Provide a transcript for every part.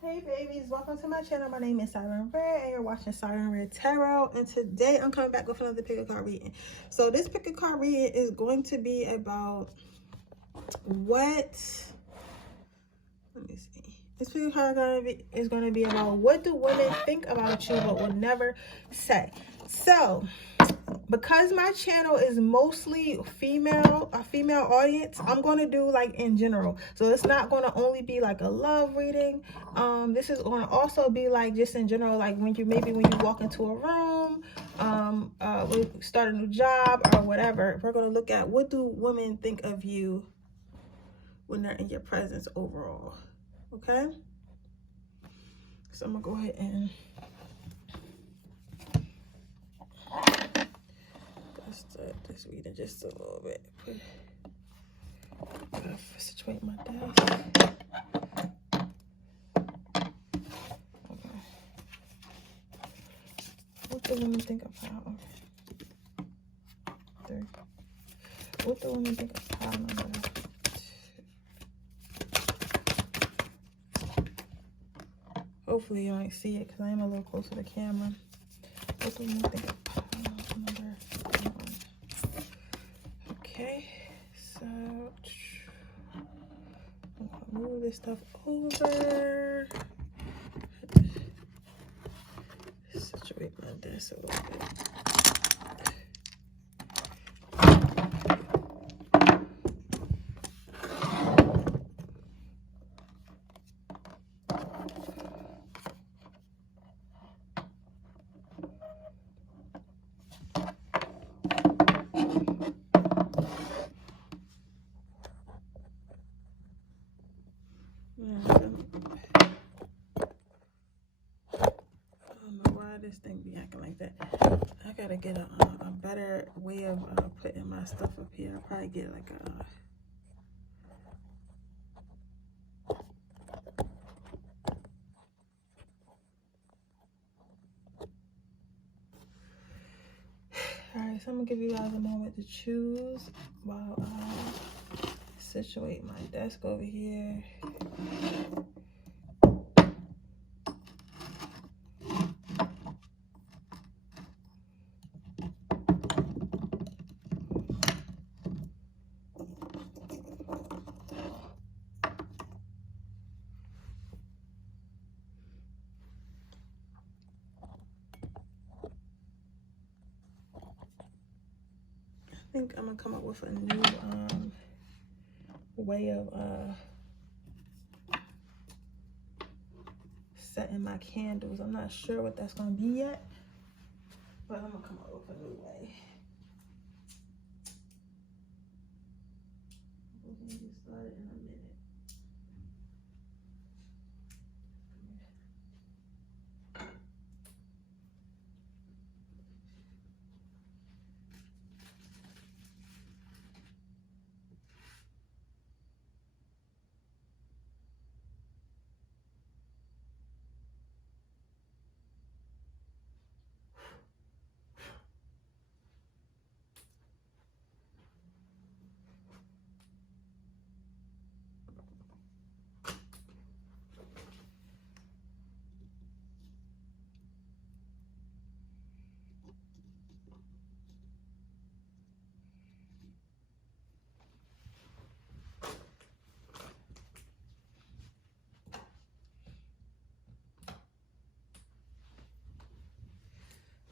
Hey babies, welcome to my channel. My name is Siren Redd and you're watching Siren Redd Tarot, and today I'm coming back with another pick a card reading. So this pick a card reading is going to be about this pick a card is going to be about what do women think about you but would never say. So because my channel is mostly a female audience, I'm going to do like in general. So it's not going to only be like a love reading. This is going to also be like just in general, like when you walk into a room, start a new job or whatever. We're going to look at what do women think of you when they're in your presence overall. Okay? So I'm going to go ahead and this reading just a little bit. Situate my desk. Okay. What do women think of power? What do women think of power number 2? Hopefully you might see it because I am a little close to the camera. What do women think of power number 1? Okay, so I'm gonna move this stuff over. Situate my desk a little bit. This thing be acting like that. I gotta get a better way of putting my stuff up here. I'll probably get like alright, so I'm gonna give you guys a moment to choose while I situate my desk over here. I think I'm gonna come up with a new way of setting my candles. I'm not sure what that's gonna be yet, but I'm gonna come up with a new way. We're gonna get started in a minute.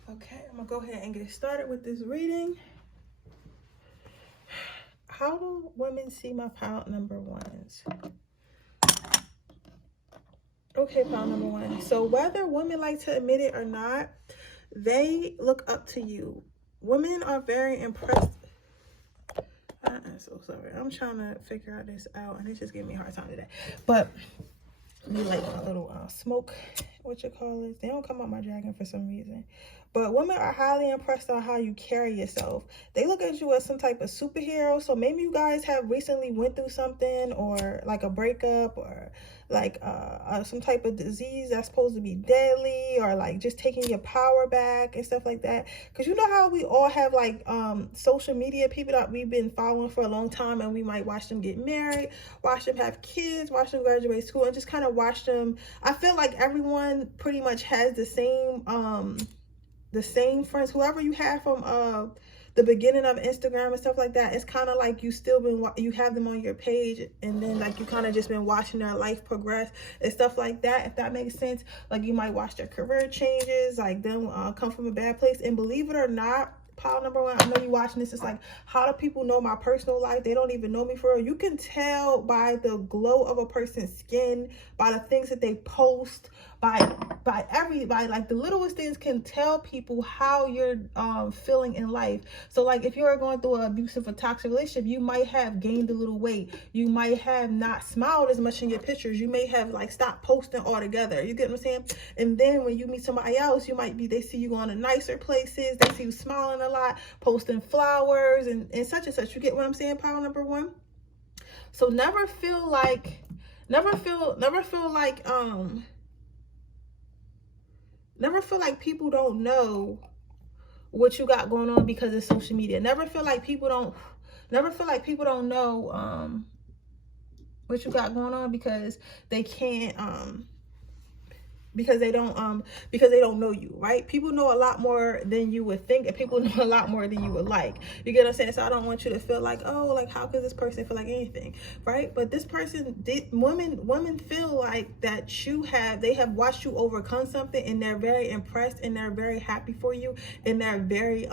Okay, I'm gonna go ahead and get started with this reading. How do women see my pile number 1s? Okay, pile number 1. So whether women like to admit it or not, they look up to you. Women are very impressed. I'm so sorry. I'm trying to figure out this out and it's just giving me a hard time today. But let me light my little smoke, what you call it. They don't come out my dragon for some reason. but women are highly impressed on how you carry yourself. They look at you as some type of superhero. So maybe you guys have recently went through something, or like a breakup, or like some type of disease that's supposed to be deadly, or like just taking your power back and stuff like that. Because you know how we all have like social media people that we've been following for a long time, and we might watch them get married, watch them have kids, watch them graduate school, and just kind of watch them. I feel like everyone pretty much has the same friends. Whoever you have from the beginning of Instagram and stuff like that, it's kind of like you have them on your page, and then like you kind of just been watching their life progress and stuff like that, if that makes sense. Like you might watch their career changes, like them come from a bad place. And believe it or not, pile number one, I know you watching this, it's like, how do people know my personal life? They don't even know me for real. You can tell by the glow of a person's skin, by the things that they post, by like the littlest things can tell people how you're feeling in life. So like if you're going through an abusive or toxic relationship, you might have gained a little weight, you might have not smiled as much in your pictures, you may have like stopped posting altogether. You get what I'm saying? And then when you meet somebody else, they see you going to nicer places, they see you smiling a lot, posting flowers and such and such. You get what I'm saying, pile number one? So never feel like people don't know what you got going on because of social media. Never feel like people don't know what you got going on because they can't because they don't know you, right? People know a lot more than you would think, and people know a lot more than you would like. You get what I'm saying? So I don't want you to feel like, oh, like how could this person feel like anything, right? But this person, women feel like that they have watched you overcome something, and they're very impressed, and they're very happy for you, and they're very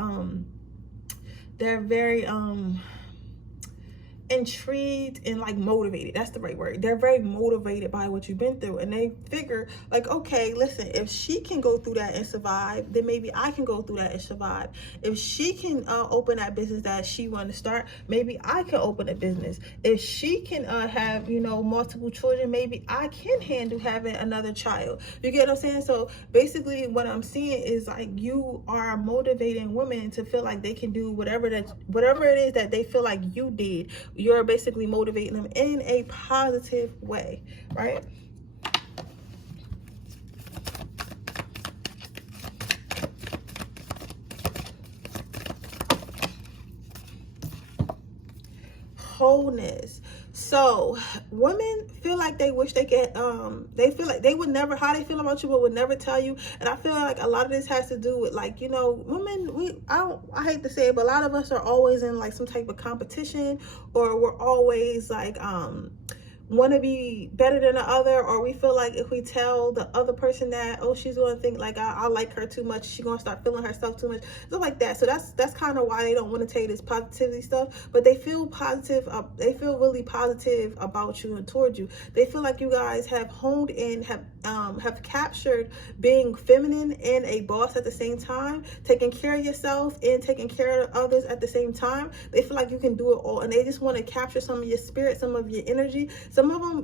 intrigued and like motivated. That's the right word. They're very motivated by what you've been through, and they figure like, okay, listen, if she can go through that and survive, then maybe I can go through that and survive. If she can open that business that she wanted to start, maybe I can open a business. If she can have multiple children, maybe I can handle having another child. You get what I'm saying? So basically what I'm seeing is like you are motivating women to feel like they can do whatever it is that they feel like you did. You're basically motivating them in a positive way, right? Wholeness. So women feel like they wish they could they feel like they would never, how they feel about you, but would never tell you. And I feel like a lot of this has to do with like, women, I hate to say it, but a lot of us are always in like some type of competition, or we're always like want to be better than the other, or we feel like if we tell the other person that, oh, she's going to think like I like her too much, she's going to start feeling herself too much, stuff like that. So that's kind of why they don't want to tell you this positivity stuff, but they feel positive. They feel really positive about you and towards you. They feel like you guys have honed in, have captured being feminine and a boss at the same time, taking care of yourself and taking care of others at the same time. They feel like you can do it all, and they just want to capture some of your spirit, some of your energy. Some of them,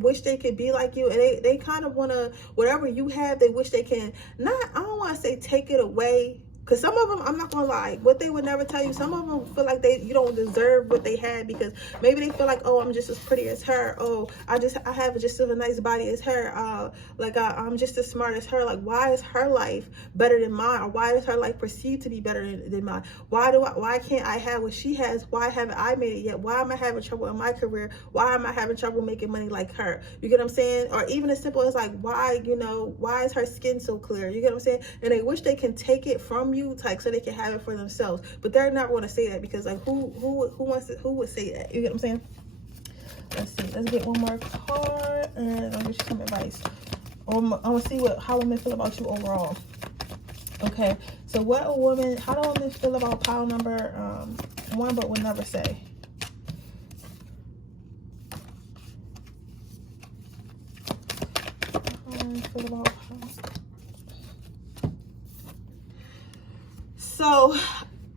wish they could be like you, and they kind of want to, whatever you have, they wish they can, I don't want to say take it away, because some of them, I'm not gonna lie, what they would never tell you, some of them feel like you don't deserve what they had, because maybe they feel like, oh, I'm just as pretty as her, oh, I have just as a nice body as her, I'm just as smart as her. Like, why is her life better than mine? Or why is her life perceived to be better than mine? Why can't I have what she has? Why haven't I made it yet? Why am I having trouble in my career? Why am I having trouble making money like her? You get what I'm saying? Or even as simple as like, why is her skin so clear? You get what I'm saying? And they wish they can take it from you, like, so they can have it for themselves, but they're not going to say that, because like who would say that? You get what I'm saying? Let's see, let's get one more card and I'll get you some advice. I'm gonna see how women feel about you overall. Okay, so how do women feel about pile number 1 but will never say? Feel about So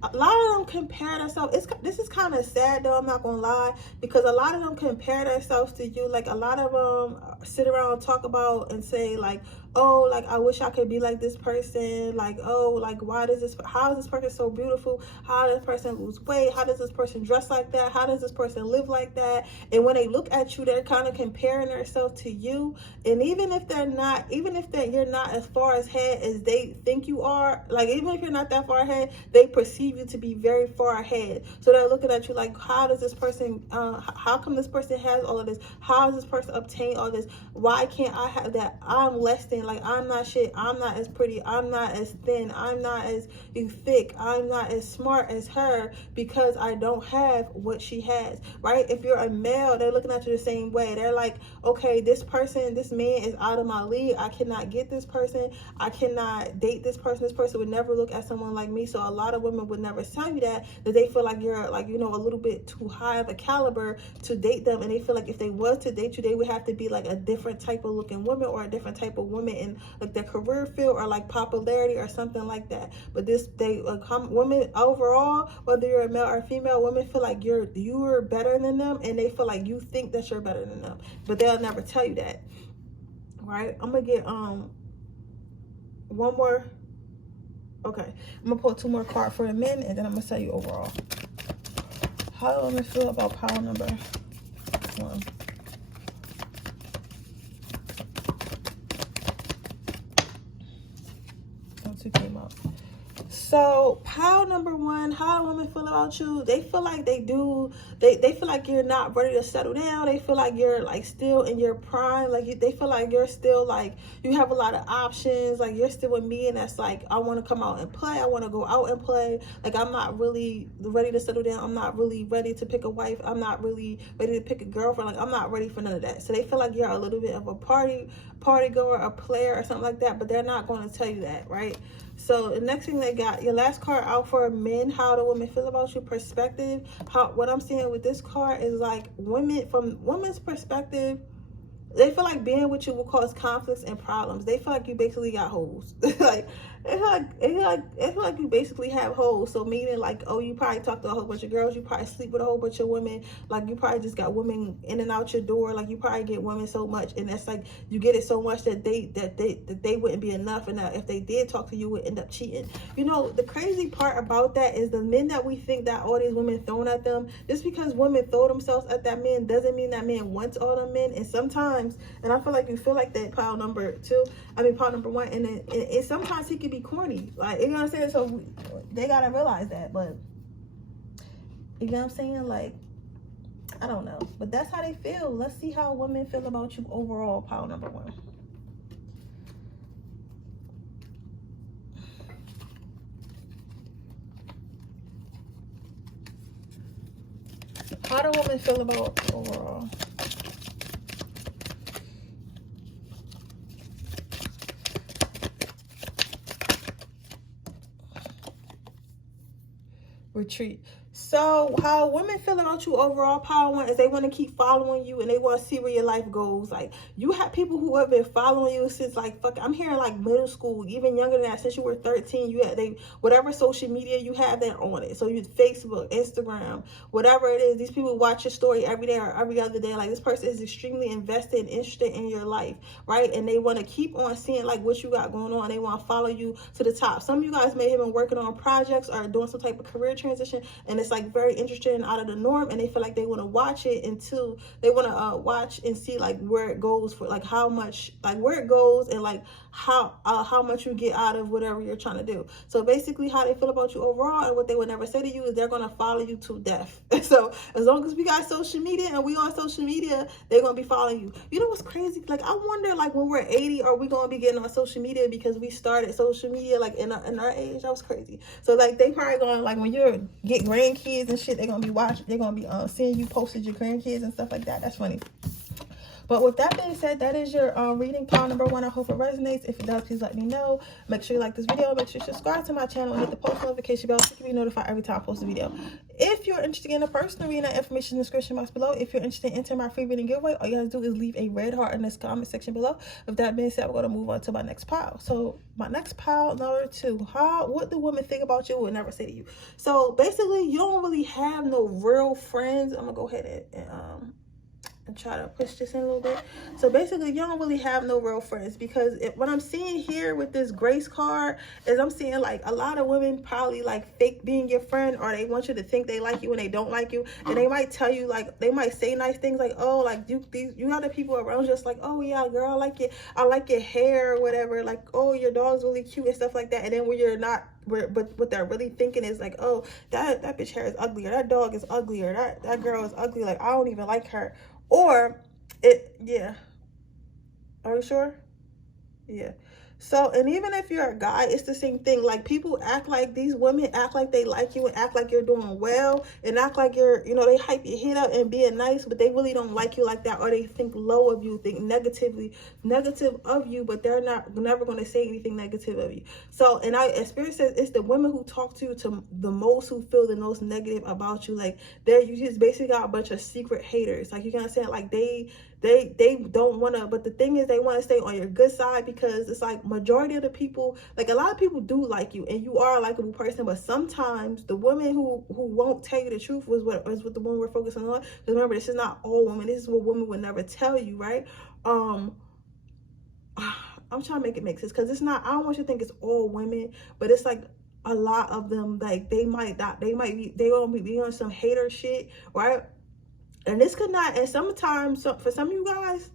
a lot of them compare themselves. This is kind of sad though, I'm not gonna lie, because a lot of them compare themselves to you. Like a lot of them sit around and talk about and say like, oh, like, I wish I could be like this person. Like, oh, like, how is this person so beautiful? How does this person lose weight? How does this person dress like that? How does this person live like that? And when they look at you, they're kind of comparing themselves to you. And even if you're not as far ahead as they think you are, like, even if you're not that far ahead, they perceive you to be very far ahead. So they're looking at you like, how does this person, how come this person has all of this? How does this person obtain all this? Why can't I have that? I'm less than, like, I'm not shit. I'm not as pretty. I'm not as thin. I'm not as thick. I'm not as smart as her because I don't have what she has, right? If you're a male, they're looking at you the same way. They're like, okay, this man is out of my league. I cannot get this person. I cannot date this person. This person would never look at someone like me. So a lot of women would never tell you that they feel like you're, like, a little bit too high of a caliber to date them. And they feel like if they was to date you, they would have to be like a different type of looking woman, or a different type of woman in like their career field, or like popularity or something like that. But women overall, whether you're a male or female, women feel like you're better than them, and they feel like you think that you're better than them, but they'll never tell you that, right? I'm gonna get one more. Okay, I'm gonna pull 2 more cards for the men, and then I'm gonna tell you overall. How do women feel about pile number 1? Two came out. So pile number 1, how do women feel about you? They feel like they feel like you're not ready to settle down. They feel like you're like still in your prime. Like they feel like you're still like you have a lot of options. Like you're still with me, and that's like, I want to come out and play. I want to go out and play. Like I'm not really ready to settle down. I'm not really ready to pick a wife. I'm not really ready to pick a girlfriend. Like I'm not ready for none of that. So they feel like you're a little bit of a party goer, a player, or something like that. But they're not going to tell you that, right? So the next thing they got, your last card out for men, how do women feel about you? Perspective. What I'm seeing with this card is like from women's perspective, they feel like being with you will cause conflicts and problems. They feel like you basically got hoes. Like it feel like you basically have hoes. So meaning like, oh, you probably talk to a whole bunch of girls, you probably sleep with a whole bunch of women, like you probably just got women in and out your door, like you probably get women so much, and that's like you get it so much that they wouldn't be enough, and if they did talk to you, would end up cheating. The crazy part about that is the men that we think that all these women throwing at them, just because women throw themselves at that man doesn't mean that man wants all the men. And sometimes, and I feel like you feel like that pile number 1, and sometimes he can be corny, like, you know what I'm saying? So they gotta realize that. But you know what I'm saying, like, I don't know, but that's how they feel. Let's see how women feel about you overall, pile number 1. How do women feel about overall? Retreat. So how women feel about you overall, pile 1, is they want to keep following you, and they want to see where your life goes. Like you have people who have been following you since like I'm hearing like middle school, even younger than that, since you were 13. You had whatever social media you have that on it. So you Facebook, Instagram, whatever it is. These people watch your story every day or every other day. Like this person is extremely invested and interested in your life, right? And they want to keep on seeing like what you got going on. They want to follow you to the top. Some of you guys may have been working on projects or doing some type of career transition, and it's like very interesting and out of the norm, and they feel like they want to watch it until they want to watch and see like where it goes, for like how much, like where it goes, and like how much you get out of whatever you're trying to do. So basically how they feel about you overall, and what they would never say to you, is they're going to follow you to death. So as long as we got social media and we on social media, they're going to be following you. You know what's crazy? Like I wonder, like when we're 80, are we going to be getting on social media because we started social media like in our age? That was crazy. So like they probably going, like when you get grandkids and shit, they're going to be watching, they're going to be seeing you posted your grandkids and stuff like that. That's funny. But with that being said, that is your reading, pile number 1. I hope it resonates. If it does, please let me know. Make sure you like this video. Make sure you subscribe to my channel and hit the post notification bell so you can be notified every time I post a video. If you're interested in a personal reading, that information in the description box below. If you're interested in entering my free reading giveaway, all you have to do is leave a red heart in this comment section below. With that being said, we're going to move on to my next pile. So my next pile, number 2. What do women think about you? Will never say to you. So basically, you don't really have no real friends. I'm going to go ahead and try to push this in a little bit. So basically, you don't really have no real friends, because what I'm seeing here with this grace card is I'm seeing like a lot of women probably like fake being your friend, or they want you to think they like you when they don't like you, and they might tell you, like, they might say nice things like, oh, like you got the people around just like, oh yeah, girl, I like your hair or whatever, like, oh, your dog's really cute and stuff like that. And then when you're not, but what they're really thinking is like, oh, that bitch hair is ugly, or that dog is ugly, or that girl is ugly, like I don't even like her. Or yeah. Are you sure? Yeah. So, and even if you're a guy, it's the same thing. Like, people act like, these women act like they like you and act like you're doing well and act like you're, you know, they hype your head up and being nice, but they really don't like you like that, or they think low of you, think negative of you, but they're never going to say anything negative of you. So, and experience says it's the women who talk to you to the most, who feel the most negative about you. Like, you just basically got a bunch of secret haters. Like, you can understand, like, they don't want to, but the thing is, they want to stay on your good side, because it's like majority of the people, like a lot of people do like you and you are a likable person, but sometimes the women who won't tell you the truth is what the one we're focusing on. Because remember, this is not all women, this is what women would never tell you, right? I'm trying to make it make sense, because it's not, I don't want you to think it's all women, but it's like a lot of them, like they won't be on some hater shit, right? And this could not, and sometimes, for some of you guys,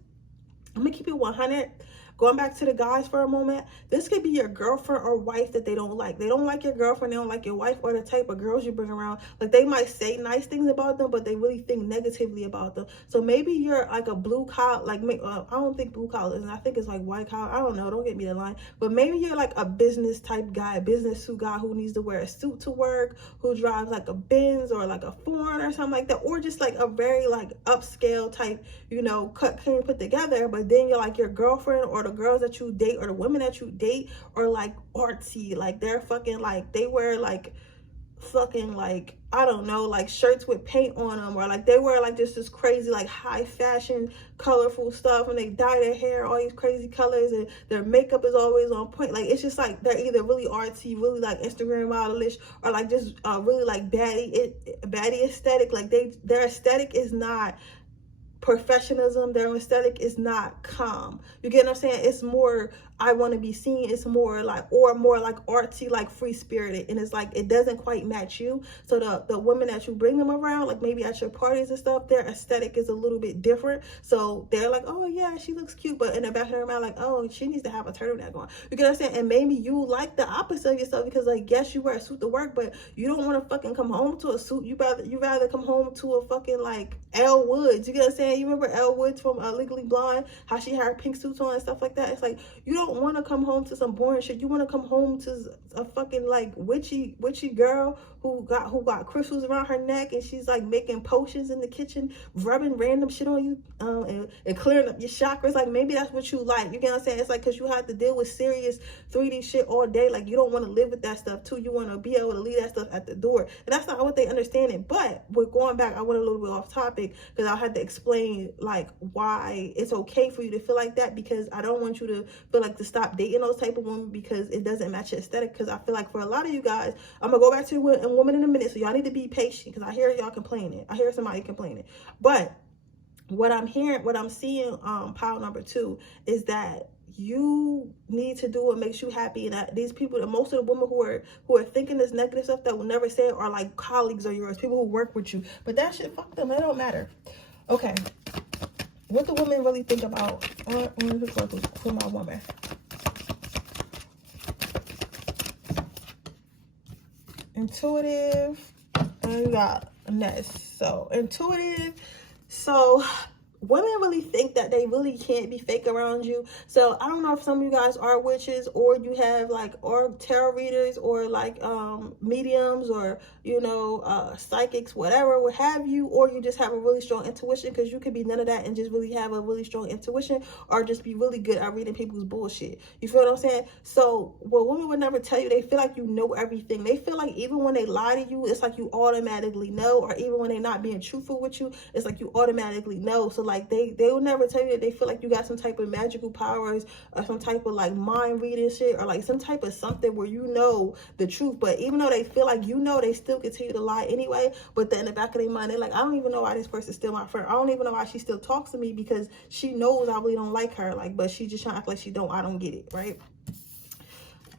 I'm gonna keep it 100. Going back to the guys for a moment, this could be your girlfriend or wife that they don't like. They don't like your girlfriend, they don't like your wife, or the type of girls you bring around. Like, they might say nice things about them, but they really think negatively about them. So maybe you're like a blue collar, like, I don't think blue collar is, I think it's like white collar. I don't know, don't get me the line. But maybe you're like a business type guy, business suit guy who needs to wear a suit to work, who drives like a Benz or like a Foreign or something like that, or just like a very like upscale type, you know, cut, clean, put together. But then you're like, your girlfriend or the girls that you date or the women that you date are like artsy, like they're fucking, like they wear like fucking, like, I don't know, like shirts with paint on them, or like they wear like just this crazy like high fashion colorful stuff, and they dye their hair all these crazy colors, and their makeup is always on point. Like, it's just like they're either really artsy, really like Instagram modelish, or like just really like baddie aesthetic. Like their aesthetic is not professionalism, their aesthetic is not calm. You get what I'm saying? It's more, I want to be seen. It's more like, or more like artsy, like free spirited, and it's like it doesn't quite match you. So the women that you bring them around, like maybe at your parties and stuff, their aesthetic is a little bit different. So they're like, oh yeah, she looks cute, but in the back of their mind, like, oh, she needs to have a turtleneck on. You get what I'm saying? And maybe you like the opposite of yourself, because like, yes, you wear a suit to work, but you don't want to fucking come home to a suit. You rather come home to a fucking like Elle Woods. You get what I'm saying? You remember Elle Woods from Legally Blonde, how she had her pink suits on and stuff like that? It's like, you don't want to come home to some boring shit. You want to come home to a fucking like witchy girl who got crystals around her neck, and she's like making potions in the kitchen, rubbing random shit on you, and clearing up your chakras. Like, maybe that's what you like. You get what I'm saying? It's like, because you have to deal with serious 3D shit all day. Like, you don't want to live with that stuff too. You want to be able to leave that stuff at the door. And that's not what they understand it. But we're going back, I went a little bit off topic, because I had to explain like why it's okay for you to feel like that, because I don't want you to feel like to stop dating those type of women because it doesn't match your aesthetic. Because I feel like for a lot of you guys, I'm gonna go back to a woman in a minute, so y'all need to be patient, because I hear y'all complaining. I hear somebody complaining. But what I'm seeing, pile number 2, is that you need to do what makes you happy. And these people, most of the women who are thinking this negative stuff that will never say it, are like colleagues of yours, people who work with you. But that shit, fuck them, it don't matter. Okay, what do women really think about? For my woman. Intuitive, and we got Ness. So intuitive. So women really think that they really can't be fake around you. So I don't know if some of you guys are witches, or you have like, or tarot readers, or like mediums, or you know, psychics, whatever, what have you, or you just have a really strong intuition, because you could be none of that and just really have a really strong intuition, or just be really good at reading people's bullshit. You feel what I'm saying? So what women would never tell you, they feel like you know everything. They feel like even when they lie to you, it's like you automatically know, or even when they're not being truthful with you, it's like you automatically know. So like, like they will never tell you that they feel like you got some type of magical powers or some type of like mind reading shit or like some type of something where you know the truth. But even though they feel like you know, they still continue to lie anyway. But then in the back of their mind, they're like, I don't even know why this person's still my friend. I don't even know why she still talks to me, because she knows I really don't like her. Like, but she just trying to act like she don't. I don't get it, right?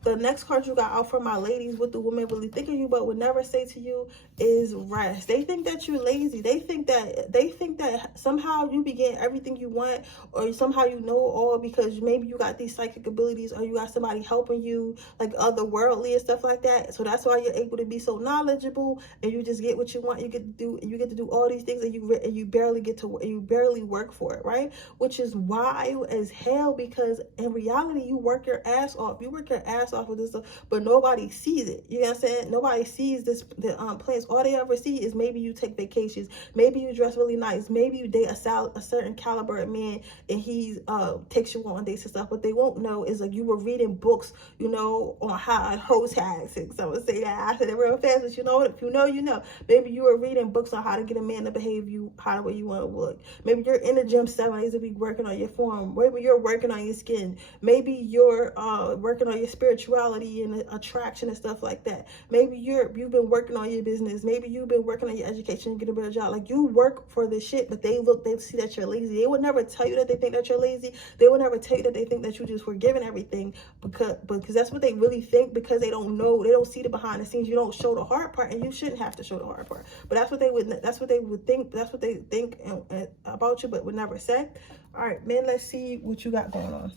The next card you got out for my ladies, what the women really think of you but would never say to you, is rest. They think that you're lazy. They think that somehow you be getting everything you want, or somehow you know all because maybe you got these psychic abilities, or you got somebody helping you, like otherworldly and stuff like that. So that's why you're able to be so knowledgeable, and you just get what you want. You get to do all these things, and you barely work for it, right? Which is wild as hell, because in reality you work your ass off. You work your ass off with this stuff, but nobody sees it. You know what I'm saying? Nobody sees the plans. All they ever see is maybe you take vacations, maybe you dress really nice, maybe you date a certain caliber of man, and he takes you on dates and stuff. What they won't know is like you were reading books, you know, on how hoe tags. And someone say that I said it real fast, but you know what? If you know, you know. Maybe you were reading books on how to get a man to behave you how the way you want to look. Maybe you're in the gym 7 days a week working on your form. Maybe you're working on your skin. Maybe you're working on your spirituality and attraction and stuff like that. Maybe you've been working on your business. Maybe you've been working on your education and get a better job. Like, you work for this shit, but they see that you're lazy. They would never tell you that they think that you're lazy. They would never tell you that they think that you just were given everything, because that's what they really think, because they don't know, they don't see the behind the scenes. You don't show the hard part, and you shouldn't have to show the hard part. But that's what they would think about you, but would never say. All right, men, let's see what you got going on.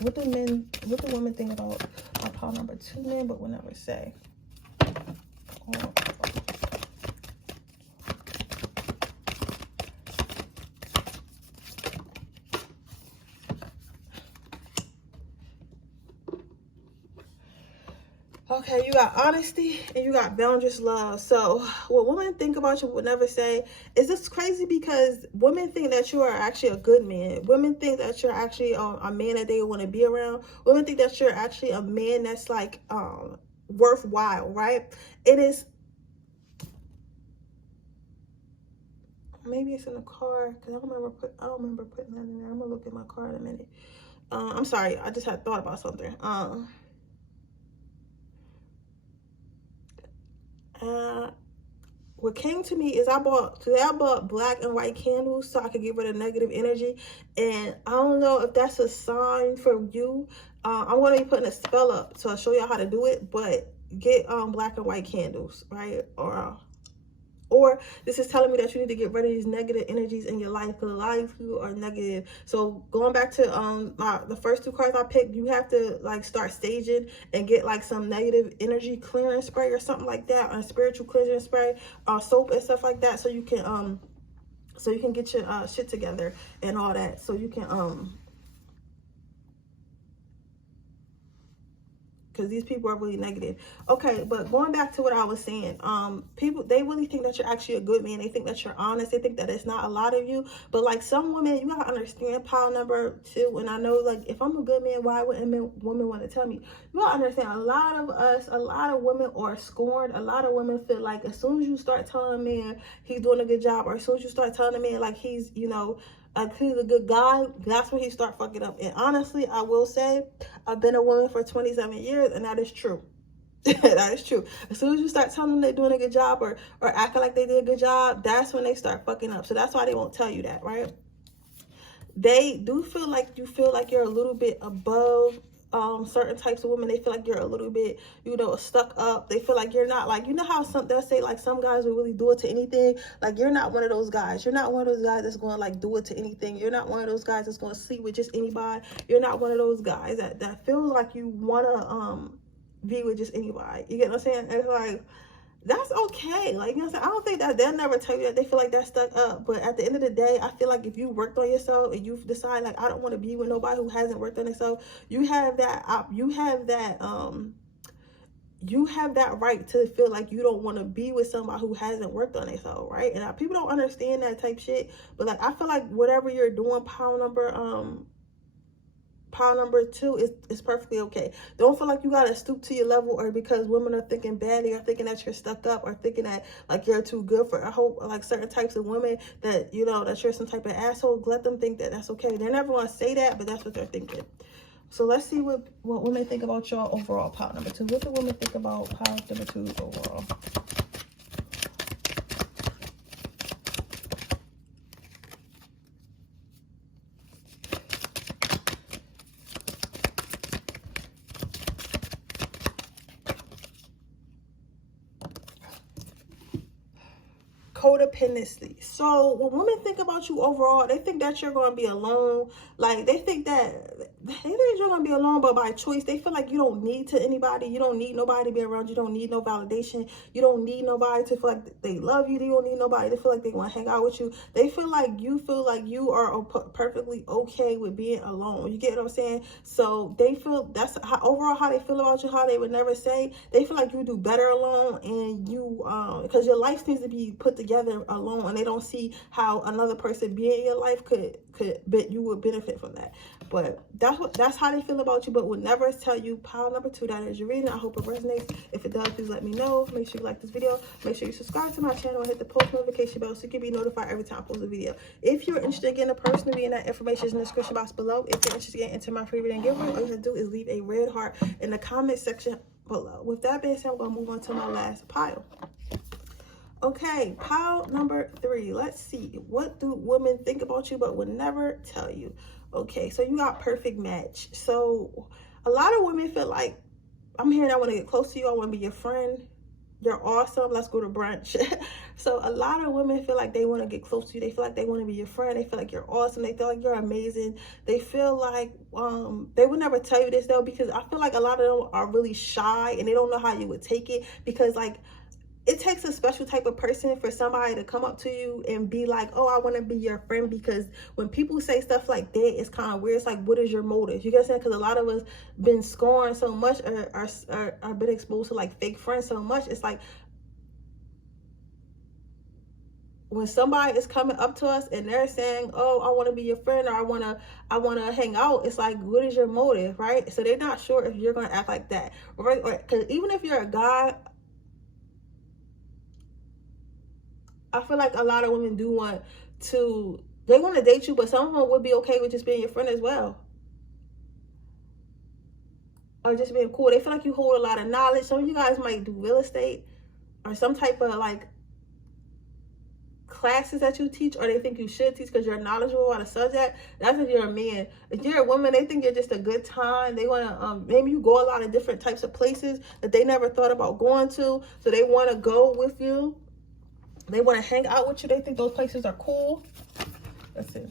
What do women think about our pile number 2 men, but will never say? Oh. Okay, you got honesty and you got boundless love. So what women think about you would never say is this crazy, because women think that you are actually a good man. Women think that you're actually a man that they want to be around. Women think that you're actually a man that's like worthwhile, right? It is. Maybe it's in the car, because I don't remember putting that in there. I'm gonna look at my car in a minute. I'm sorry, I just had thought about something. What came to me is I bought black and white candles so I could get rid of negative energy, and I don't know if that's a sign for you. I'm going to be putting a spell up, so I'll show y'all how to do it, but get black and white candles, right? Or this is telling me that you need to get rid of these negative energies in your life, because a lot of you are negative. So going back to the first 2 cards I picked, you have to like start staging and get like some negative energy clearing spray or something like that, or spiritual cleansing spray, soap and stuff like that, so you can get your shit together and all that, so you can because these people are really negative. Okay, but going back to what I was saying, people, they really think that you're actually a good man. They think that you're honest. They think that it's not a lot of you. But like some women, you gotta understand pile number 2. And I know, like, if I'm a good man, why wouldn't women want to tell me? You gotta understand, a lot of women are scorned. A lot of women feel like as soon as you start telling a man he's doing a good job, or as soon as you start telling a man like he's, you know, like he's a good guy, that's when he start fucking up. And honestly, I will say, I've been a woman for 27 years, and that is true. That is true. As soon as you start telling them they're doing a good job, or acting like they did a good job, that's when they start fucking up. So that's why they won't tell you that, right? They do feel like you're a little bit above certain types of women. They feel like you're a little bit, you know, stuck up. They feel like you're not, like, you know how they'll say like some guys will really do it to anything. Like, you're not one of those guys. You're not one of those guys that's going to like do it to anything. You're not one of those guys that's going to sleep with just anybody. You're not one of those guys that feels like you want to be with just anybody. You get what I'm saying? And it's like, that's okay. Like, you know what I'm saying? I don't think that they'll never tell you that they feel like they're stuck up. But at the end of the day, I feel like if you worked on yourself and you decide like, I don't want to be with nobody who hasn't worked on themselves, you have that right to feel like you don't want to be with somebody who hasn't worked on themselves, right? And people don't understand that type shit. But like, I feel like whatever you're doing, pile number pile number 2 is perfectly okay. Don't feel like you gotta stoop to your level, or because women are thinking badly, or thinking that you're stuck up, or thinking that like you're too good for, I hope, like certain types of women, that you know that you're some type of asshole. Let them think that that's okay. They're never gonna say that, but that's what they're thinking. So let's see what women think about y'all overall. Pile number 2. What do women think about pile number 2 overall? Codependency. So when women think about you overall, they think that you're going to be alone. Like they think you're going to be alone, but by choice. They feel like you don't need to anybody. You don't need nobody to be around. You don't need no validation. You don't need nobody to feel like they love you. You don't need nobody to feel like they want to hang out with you. They feel like you are perfectly okay with being alone. You get what I'm saying? So they feel that's overall how they feel about you, how they would never say. They feel like you do better alone, and you because your life needs to be put together alone, and they don't see how another person being in your life could you would benefit from that. But that's how they feel about you, but would never tell you. Pile number 2, that is your reading. I hope it resonates. If it does, please let me know. Make sure you like this video. Make sure you subscribe to my channel and hit the post notification bell so you can be notified every time I post a video. If you're interested in getting a personal reading, that information is in the description box below. If you're interested in getting into my free reading giveaway, all you have to do is leave a red heart in the comment section below. With that being said, I'm going to move on to my last pile. Okay, pile number 3. Let's see. What do women think about you but would never tell you? Okay, so you got perfect match. So a lot of women feel like, I'm hearing I want to get close to you. I want to be your friend. You're awesome. Let's go to brunch. So a lot of women feel like they want to get close to you. They feel like they want to be your friend. They feel like you're awesome. They feel like you're amazing. They feel like they would never tell you this though, because I feel like a lot of them are really shy and they don't know how you would take it, because like it takes a special type of person for somebody to come up to you and be like, oh, I want to be your friend. Because when people say stuff like that, it's kind of weird. It's like, what is your motive? You get what I'm saying? Because a lot of us been scorned so much, or are been exposed to like fake friends so much. It's like, when somebody is coming up to us and they're saying, oh, I want to be your friend, or I want to hang out, it's like, what is your motive, right? So they're not sure if you're going to act like that, right? Because even if you're a guy, I feel like a lot of women do want to, they want to date you, but some of them would be okay with just being your friend as well. Or just being cool. They feel like you hold a lot of knowledge. Some of you guys might do real estate or some type of like classes that you teach, or they think you should teach because you're knowledgeable on a subject. That's if you're a man. If you're a woman, they think you're just a good time. They want to, maybe you go a lot of different types of places that they never thought about going to. So they want to go with you. They want to hang out with you. They think those places are cool. That's it.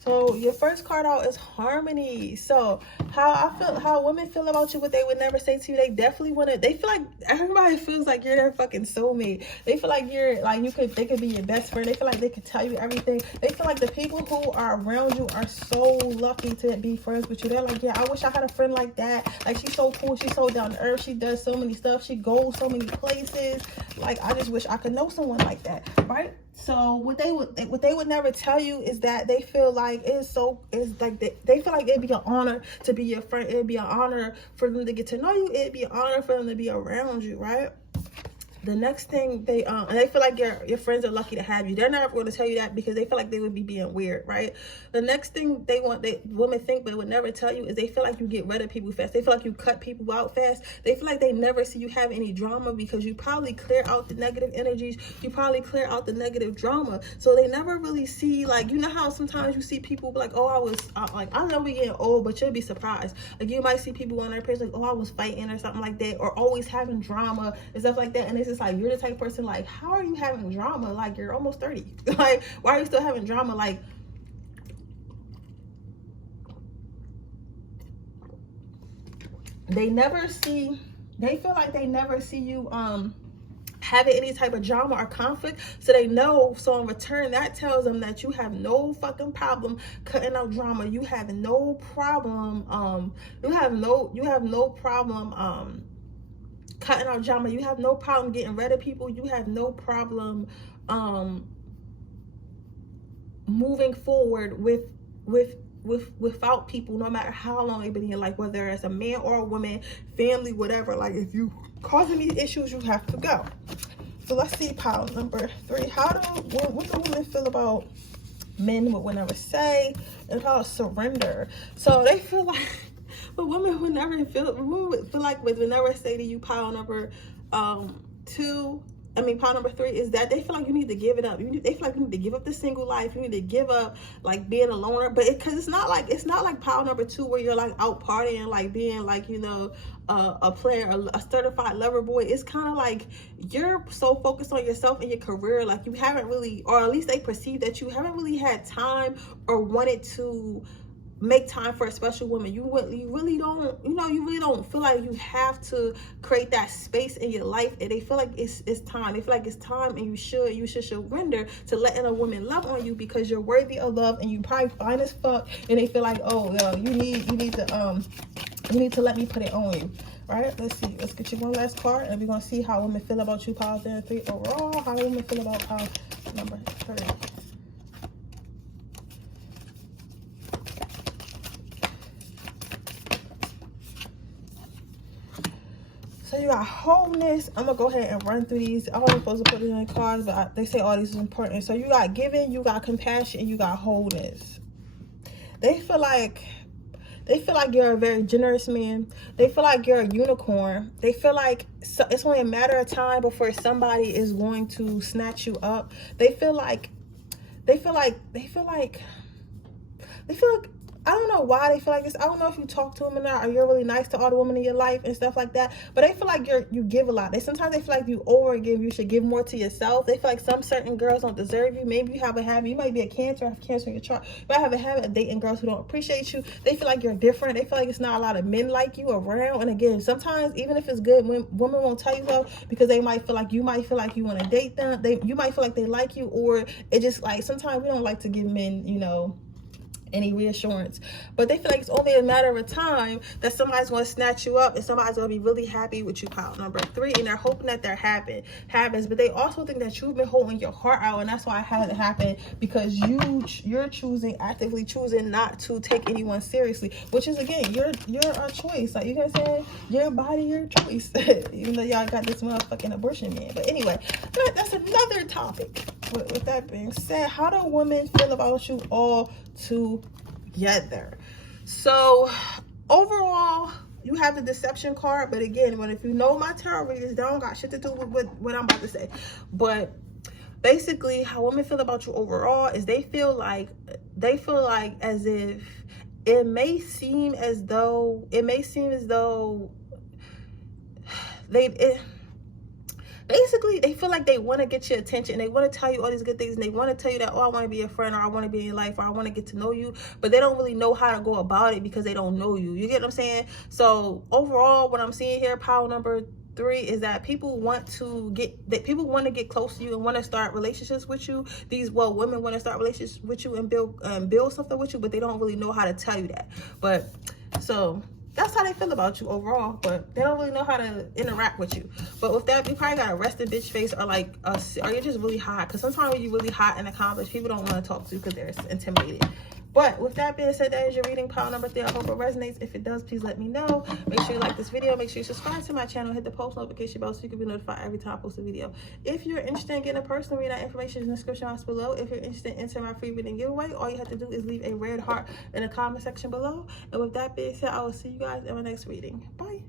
So your first card out is harmony. So how women feel about you, what they would never say to you, they definitely want to, they feel like everybody feels like you're their fucking soulmate. They feel like you're like, they could be your best friend. They feel like they could tell you everything. They feel like the people who are around you are so lucky to be friends with you. They're like, yeah, I wish I had a friend like that. Like, she's so cool. She's so down to earth. She does so many stuff. She goes so many places. Like, I just wish I could know someone like that, right? So what they would never tell you is that they feel like it's like they feel like it'd be an honor to be your friend. It'd be an honor for them to get to know you. It'd be an honor for them to be around you, right? The next thing they feel like your friends are lucky to have you. They're not going to tell you that because they feel like they would be being weird, right? The next thing women think but would never tell you is they feel like you get rid of people fast. They feel like you cut people out fast. They feel like they never see you have any drama because you probably clear out the negative energies. You probably clear out the negative drama. So they never really see, like, you know how sometimes you see people be like, oh, I know we getting old, but you'll be surprised. Like, you might see people on their page like, oh, I was fighting or something like that, or always having drama and stuff like that. And it's just like, you're the type of person, like, how are you having drama? Like, you're almost 30. Like, why are you still having drama? Like, they feel like they never see you having any type of drama or conflict. So they know, so in return, that tells them that you have no fucking problem cutting out drama. You have no problem cutting out drama. You have no problem getting rid of people. You have no problem moving forward without people, no matter how long they've been in your life, whether it's a man or a woman, family, whatever. Like, if you causing these issues, you have to go. So let's see pile number 3. What do women feel about men would never say, and about surrender? So they feel like, but women would never feel like would never say to you, pile number 3 is that they feel like you need to give it up. They feel like you need to give up the single life. You need to give up like being a loner. But because it's not like pile number 2 where you're like out partying, like being like, you know, a player, a certified lover boy. It's kind of like you're so focused on yourself and your career, like you haven't really, or at least they perceive that you haven't really had time or wanted to make time for a special woman. You really don't feel like you have to create that space in your life, and they feel like it's time. They feel like it's time, and you should surrender to letting a woman love on you, because you're worthy of love and you probably fine as fuck, and they feel like, oh, yo, you need to let me put it on you. Right, let's see. Let's get you one last card, and we're gonna see how women feel about you, pile 3 overall. How women feel about pile number 3. So you got wholeness. I'm gonna go ahead and run through these. I wasn't supposed to put it in the cards, but they say all these is important. So you got giving, you got compassion, and you got wholeness. They feel like you're a very generous man. They feel like you're a unicorn. They feel like it's only a matter of time before somebody is going to snatch you up. They feel like I don't know why they feel like this. I don't know if you talk to them or not, or you're really nice to all the women in your life and stuff like that. But they feel like you give a lot. Sometimes they feel like you overgive. You should give more to yourself. They feel like some certain girls don't deserve you. Maybe you have a habit. You might be a Cancer, have Cancer in your chart. You might have a habit of dating girls who don't appreciate you. They feel like you're different. They feel like it's not a lot of men like you around. And again, sometimes even if it's good, women won't tell you so, because they might feel like you want to date them. You might feel like they like you, or it just like sometimes we don't like to give men, you know, any reassurance, but they feel like it's only a matter of time that somebody's going to snatch you up, and somebody's going to be really happy with you, pile number 3, and they're hoping that happens. But they also think that you've been holding your heart out, and that's why it hasn't happened, because you're actively choosing not to take anyone seriously, which is, again, you're a choice. Like, you know what I'm saying, your body, your choice. Even though y'all got this motherfucking abortion man. But anyway, that's another topic. With that being said, how do women feel about you all together? So overall, you have the deception card, but again, if you know my tarot readers, they don't got shit to do with what I'm about to say. But basically, how women feel about you overall is they feel like as if it may seem as though basically, they feel like they want to get your attention. They want to tell you all these good things, and they want to tell you that, oh, I want to be a friend, or I want to be in your life, or I want to get to know you. But they don't really know how to go about it because they don't know you. You get what I'm saying? So overall, what I'm seeing here, pile number 3, is that people want to get close to you and want to start relationships with you. Women want to start relationships with you and build something with you, but they don't really know how to tell you that. But so that's how they feel about you overall, but they don't really know how to interact with you. But with that, you probably got a rested bitch face, or like, or you're just really hot. Because sometimes when you're really hot and accomplished, people don't want to talk to you because they're intimidated. But with that being said, that is your reading, pile number 3. I hope it resonates. If it does, please let me know. Make sure you like this video. Make sure you subscribe to my channel. Hit the post notification bell so you can be notified every time I post a video. If you're interested in getting a personal read, that information is in the description box below. If you're interested in entering my free reading giveaway, all you have to do is leave a red heart in the comment section below. And with that being said, I will see you guys in my next reading. Bye.